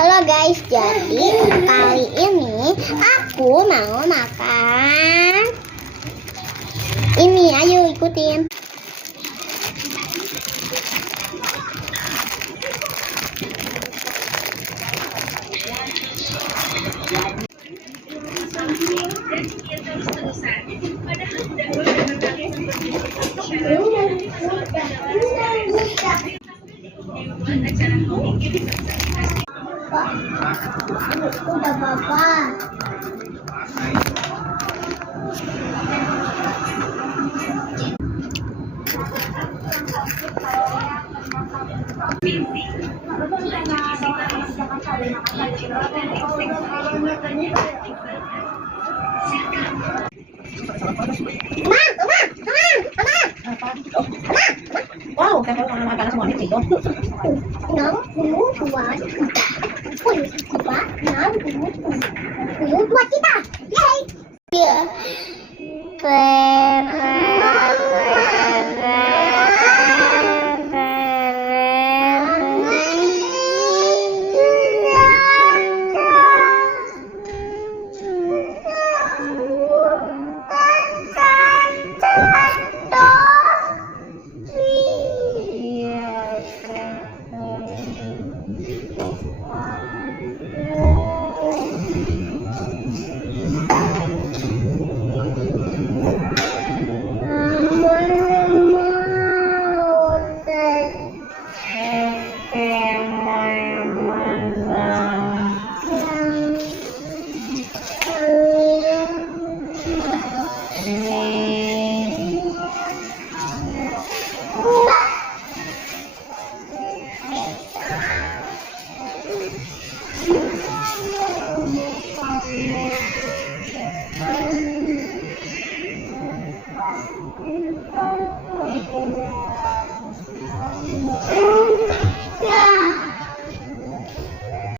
Halo guys, jadi kali ini aku mau makan ini. Ayo ikutin. Udah papa. Wow, kan kalau makan semua ini tidur. 6, 10, 2, 3. Pun, 4, 6, 7, buat kita. Yeay.